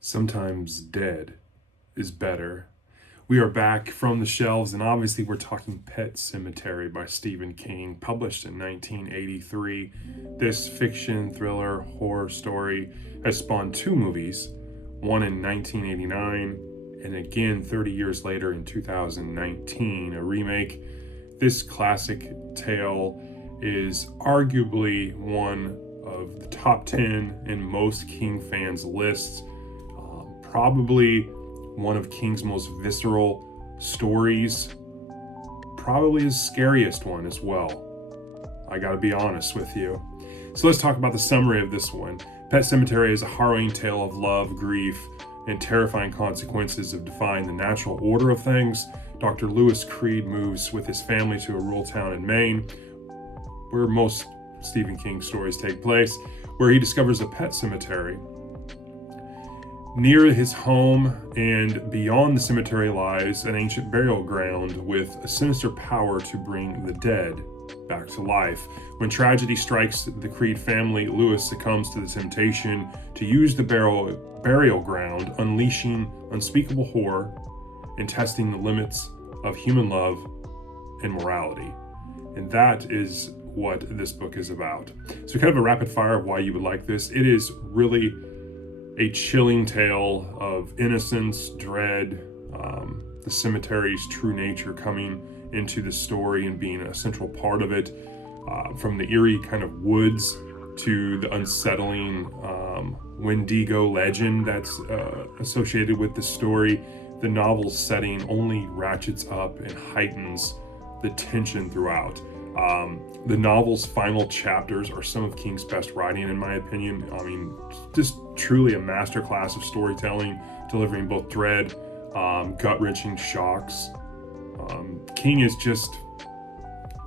Sometimes dead is better. We are back from the shelves, and obviously, we're talking Pet Semetary by Stephen King, published in 1983. This fiction, thriller, horror story has spawned two movies, one in 1989, and again 30 years later in 2019, a remake. This classic tale is arguably one of the top 10 in most King fans' lists. Probably one of King's most visceral stories, probably his scariest one as well. I gotta be honest with you. So let's talk about the summary of this one. Pet Semetary is a harrowing tale of love, grief, and terrifying consequences of defying the natural order of things. Dr. Lewis Creed moves with his family to a rural town in Maine, where most Stephen King stories take place, where he discovers a pet cemetery. Near his home and beyond the cemetery lies an ancient burial ground with a sinister power to bring the dead back to life. When tragedy strikes the Creed family, Lewis succumbs to the temptation to use the burial ground, unleashing unspeakable horror and testing the limits of human love and morality. And that is what this book is about. So kind of a rapid fire of why you would like this. It is really a chilling tale of innocence, dread, the cemetery's true nature coming into the story and being a central part of it, from the eerie kind of woods to the unsettling Wendigo legend that's associated with the story. The novel's setting only ratchets up and heightens the tension throughout. The novel's final chapters are some of King's best writing, in my opinion. I mean, just truly a masterclass of storytelling, delivering both dread, gut-wrenching shocks. King is just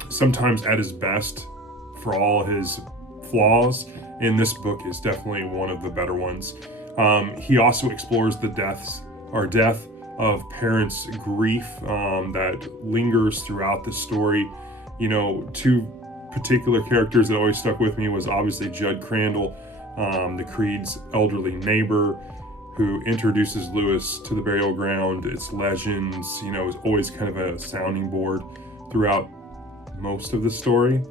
sometimes at his best for all his flaws, and this book is definitely one of the better ones. He also explores the death of parents' grief that lingers throughout the story. You know, two particular characters that always stuck with me was obviously Judd Crandall, the Creed's elderly neighbor, who introduces Lewis to the burial ground, its legends, is always kind of a sounding board throughout most of the story.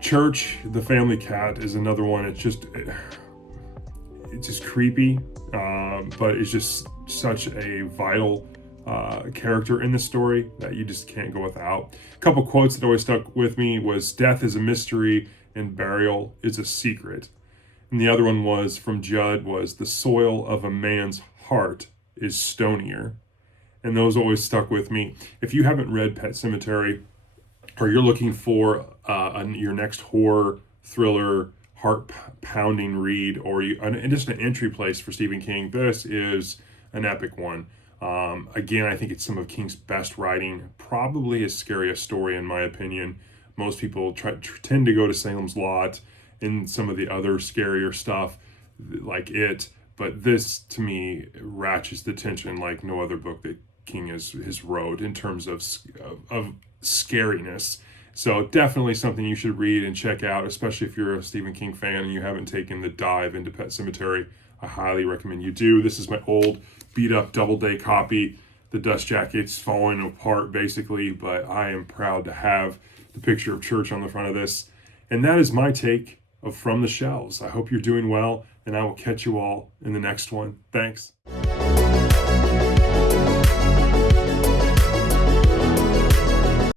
Church, the family cat, is another one. It's just creepy, but it's just such a vital character in the story that you just can't go without. A couple quotes that always stuck with me was, "Death is a mystery and burial is a secret." And the other one was from Judd was, "The soil of a man's heart is stonier." And those always stuck with me. If you haven't read Pet Semetary, or you're looking for your next horror, thriller, heart-pounding read, or just an entry place for Stephen King, this is an epic one. Again, I think it's some of King's best writing, probably his scariest story in my opinion. Most people tend to go to Salem's Lot and some of the other scarier stuff like it, but this to me ratchets the tension like no other book that King has wrote in terms of scariness. So definitely something you should read and check out, especially if you're a Stephen King fan and you haven't taken the dive into Pet Semetary. I highly recommend you do. This is my old beat up Doubleday copy. The dust jacket's falling apart basically, but I am proud to have the picture of church on the front of this. And that is my take of From the Shelves. I hope you're doing well, and I will catch you all in the next one. Thanks.